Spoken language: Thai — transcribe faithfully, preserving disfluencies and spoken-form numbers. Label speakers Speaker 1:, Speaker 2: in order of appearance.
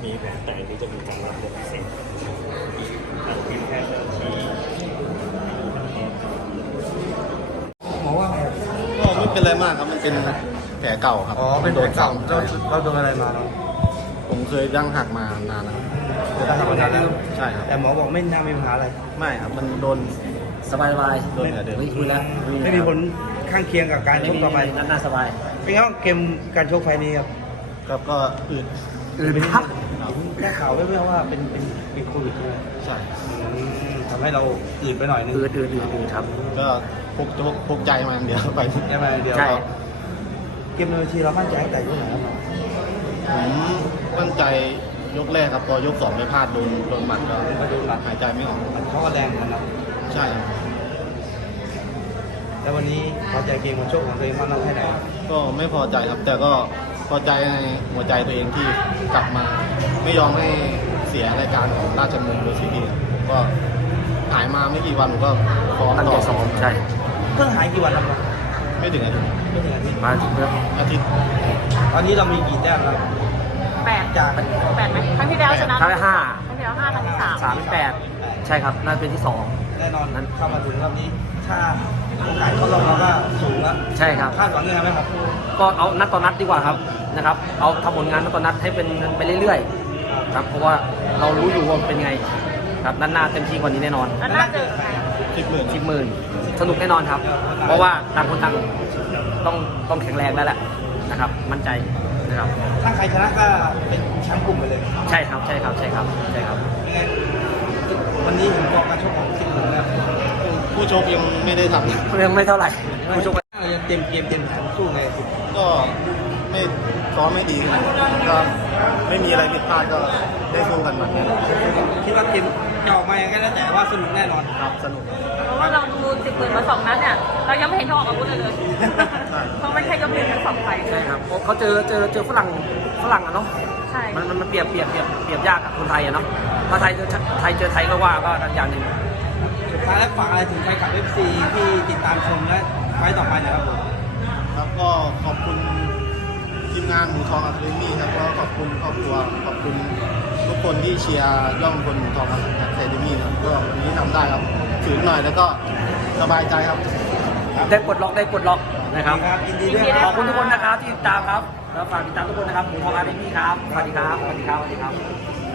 Speaker 1: มีแผลแต่ที่จะมีการรับบทพิเศษทางทีมแพทย์ที่
Speaker 2: หมอว่าไง
Speaker 3: ก็ไม่เป็นไรมากครับมันเป็นแผลเก่าครับ
Speaker 2: อ๋อเป็นแผลเก่า
Speaker 3: โด
Speaker 2: เรา
Speaker 3: นซ้ำ
Speaker 2: เราโดนอะไรมาเรา
Speaker 3: ผมเคยดั้งหักมานานแล้วครับ
Speaker 2: เคยทำมานานแล้ว
Speaker 3: ใช่ครับ
Speaker 2: แต่หมอบอกไม่น่ามีปัญหาอะไร
Speaker 3: ไม่ครับมันโดน
Speaker 4: สบายสบาย
Speaker 3: โดนเหนือเดิม
Speaker 4: ไม่คุยแล้ว
Speaker 2: ไม่มีผลข้างเคียงกับการชกต่อไป
Speaker 4: น่าสบาย
Speaker 2: เป็นไงบ้างเกมการชกไฟล์นี้ครับ
Speaker 3: ครับก็อืด
Speaker 4: อื่นครับ
Speaker 2: ได้ข่าวไว้ไหมว่าเป็นเป็นเป็นโควิดใช่ไหม
Speaker 3: ใช่
Speaker 2: อืมทำให้เราอืดไปหน่อยนึง
Speaker 4: อื่นอื่นอื่นอื่นครับ
Speaker 3: ก็พกพกพกใจมาอย่างเดียวไป
Speaker 2: ใช่ไหมเดี๋ยว
Speaker 4: ใช่
Speaker 2: เกมในเวทีเรามั่นใจตั้งแต่ยกไหนครับหมอ
Speaker 3: ผมมั่นใจยกแรกครับพอยกสองไปพลาดโดนโดนหมัดก็
Speaker 2: มาดูหลัง
Speaker 3: หายใจไม่ออก
Speaker 2: มันเขาก็แรงเหมือนกันนะ
Speaker 3: ใช่ครับ
Speaker 2: แล้ววันนี้พอใจเกมการชกของตัวเองมากน้อยแค่ไหน
Speaker 3: ก็ไม่พอใจครับ แต่ก็พอใจในหัวใจตัวเองที่กลับมา ไม่ยอมให้เสียรายการของราชดำเนินโดยซีดีครับผมก็หายมาไม่กี่วันผมก็พร้อม
Speaker 4: ตั้ง
Speaker 3: ต่
Speaker 4: ใจ
Speaker 3: อ
Speaker 4: ซ้อมใช่
Speaker 2: เพิ่งหายกี่วันแล้วครับ
Speaker 3: ไม่ถึงอาทิตย์
Speaker 2: ไม่ถึงอาทิตย์
Speaker 4: มาถึงเพื่อ
Speaker 3: อาทิตย์
Speaker 2: ตอนนี้เรามีกี่แต้มแล้ว
Speaker 5: แปด
Speaker 2: จาก
Speaker 5: แปดไหมครั้งที่แล้วชนะ
Speaker 4: ครั้งที่ห้า
Speaker 5: ครั้งที่แล้วห้าครั้งที่สาม
Speaker 4: สามแปดใช่ครับน่าเป็นที่สอง
Speaker 2: แน่นอนนั้นเข้ามาถึงรอบนี้ ถ้าโอกาสเข้ารอบเราก็สูงแล้ว
Speaker 4: ใช่ครับ
Speaker 2: คาดหวังยังไงไหมครับ
Speaker 4: ก็เอานัดต่อนัดดีกว่าครับนะครับ เอาทำผลงานนัดต่อนัดให้เป็นไปเรื่อยๆครับเพราะว่าเรารู้อยู่ว่ามันเป็นไงครับนัดหน้าเต็มที่กว่านี้แน่นอน
Speaker 5: แล้วน่าเจอใคร
Speaker 3: สิบหมื่น
Speaker 4: สิบหมื่นสนุกแน่นอนครับ เพราะว่าต่างคนต่างต้องต้องแข็งแรงแล้วแหละนะครับ มั่นใจนะครับ
Speaker 2: ถ้าใครชนะก็เป็นแชมป์กลุ่มไปเลย
Speaker 4: ใช่ครับใช่ครับใช่ครับใช่ครับ
Speaker 2: ยังไงวันนี้ผมบอกการชกของสิบหนึ่งแล้ว
Speaker 3: ผู้ชกยังไม่ได้ทำ
Speaker 4: ยังไม่เท่าไหร่ผู้ชม
Speaker 2: เราจะเต็มเกมเต็มแผนสู้ไง
Speaker 3: ก็ไม่ซ้อมไม่ดีก็ไม่มีอะไรผิดพลาดก็ได้สู้กันมาเนี่ย
Speaker 2: คิดว่าเกมจะออกมายังไงแล้วแต่ว่าสนุกแน่นอน
Speaker 3: ครับสนุก
Speaker 5: เพราะว่าเราดูสิบหมื่นมาสองนัดเนี่ย เรายังไม่เห็นเขาออกอาวุธเลยเลย เพราะมันแค่ยกหนึ่งทั้งสองไฟล์
Speaker 4: ใช่ครับเขาเจอเจอเจอฝรั่งฝรั่งอะเนาะ
Speaker 5: ใช่
Speaker 4: มันมันมันเปรียบเปรียบเปรียบเปรียบยากกับคนไทยอะเนาะถ้าไทยเจอไทยเจอไทยก็ว่าก็อย่างหนึ่ง
Speaker 2: สุดท้ายแล้วฝากอะไรถึงแฟนคลับ เอฟ ซี ที่ติดตามชมและไฟต์ต่อไปหนะครับผม
Speaker 3: ครับก็ขอบคุณทีมงานหมูทองอะคาเดมี่ครับแล้วก็ขอบคุณครอบครัวขอบคุณทุกคนที่เชียร์ย่องคนหมูทองอะคาเดมี่ครับก็วันนี้ทำได้ครับถือหน่อยแล้วก็สบายใจครับ
Speaker 4: ได้ปลดล็อกได้ปลดล็อกนะครับ
Speaker 2: ยินดีด้วยครับ
Speaker 4: ขอบคุณทุกคนนะครับที่ติดตามครับแล้วฝากติดตามทุกคนนะครับหมูทองอาร์เดมี่ครับสวัสดีครับสวัสดีครับสวัสดีครับ